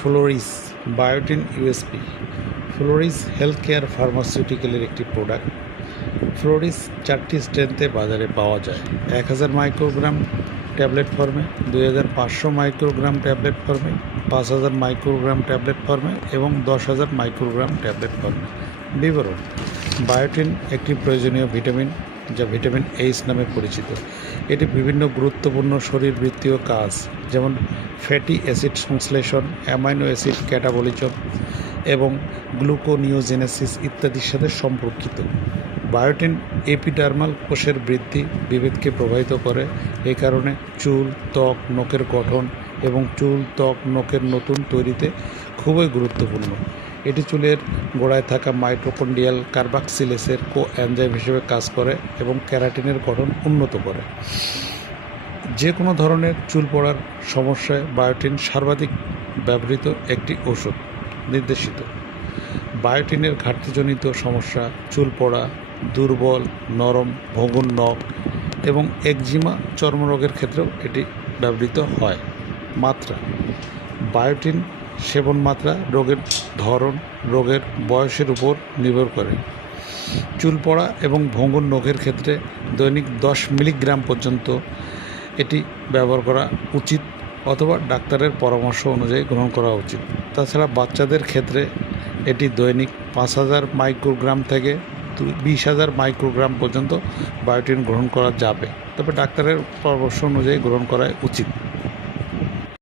ফ্লোরিস বায়োটিন USP. ফ্লোরিস health care ফার্মাসিউটিক্যালের একটি product. ফ্লোরিস 4টি স্ট্রেন্থে বাজারে পাওয়া যায়। 1000 মাইক্রোগ্রাম ট্যাবলেট ফর্মে, 2500 মাইক্রোগ্রাম ট্যাবলেট ফর্মে, 5000 মাইক্রোগ্রাম ট্যাবলেট ফর্মে এবং 10000 মাইক্রোগ্রাম ট্যাবলেট ফর্মে। বিবরণ: বায়োটিন একটি প্রয়োজনীয় ভিটামিন যা ভিটামিন এইচ নামে পরিচিত। এটি বিভিন্ন গুরুত্বপূর্ণ শরীরবৃত্তীয় কাজ যেমন ফ্যাটি অ্যাসিড সংশ্লেষণ, অ্যামাইনো অ্যাসিড ক্যাটাবলিজম এবং গ্লুকোনিওজেনেসিস ইত্যাদির সাথে সম্পর্কিত। বায়োটিন এপিডার্মাল কোষের বৃদ্ধি বিভেদকে প্রভাবিত করে। এই কারণে চুল, ত্বক, নখের গঠন এবং চুল, ত্বক, নখের নতুন তৈরিতে খুবই গুরুত্বপূর্ণ। এটি চুলের গোড়ায় থাকা মাইটোকন্ড্রিয়াল কার্বক্সিলেসের কোএনজাইম হিসেবে কাজ করে এবং ক্যারাটিনের গঠন উন্নত করে। যে কোনো ধরনের চুল পড়ার সমস্যায় বায়োটিন সর্বাধিক ব্যবহৃত একটি ওষুধ। নির্দেশিত: বায়োটিনের ঘাটতিজনিত সমস্যা, চুল পড়া, দুর্বল, নরম, ভঙ্গুর নখ এবং একজিমা চর্মরোগের ক্ষেত্রেও এটি ব্যবহৃত হয়। মাত্রা: বায়োটিন সেবন মাত্রা রোগের ধরন, রোগের বয়সের উপর নির্ভর করে। চুল পড়া এবং ভঙ্গুর নখের ক্ষেত্রে দৈনিক 10 মিলিগ্রাম পর্যন্ত এটি ব্যবহার করা উচিত অথবা ডাক্তারের পরামর্শ অনুযায়ী গ্রহণ করা উচিত। তাছাড়া বাচ্চাদের ক্ষেত্রে এটি দৈনিক 5000 মাইক্রোগ্রাম থেকে 20000 মাইক্রোগ্রাম পর্যন্ত বায়োটিন গ্রহণ করা যাবে, তবে ডাক্তারের পরামর্শ অনুযায়ী গ্রহণ করা উচিত।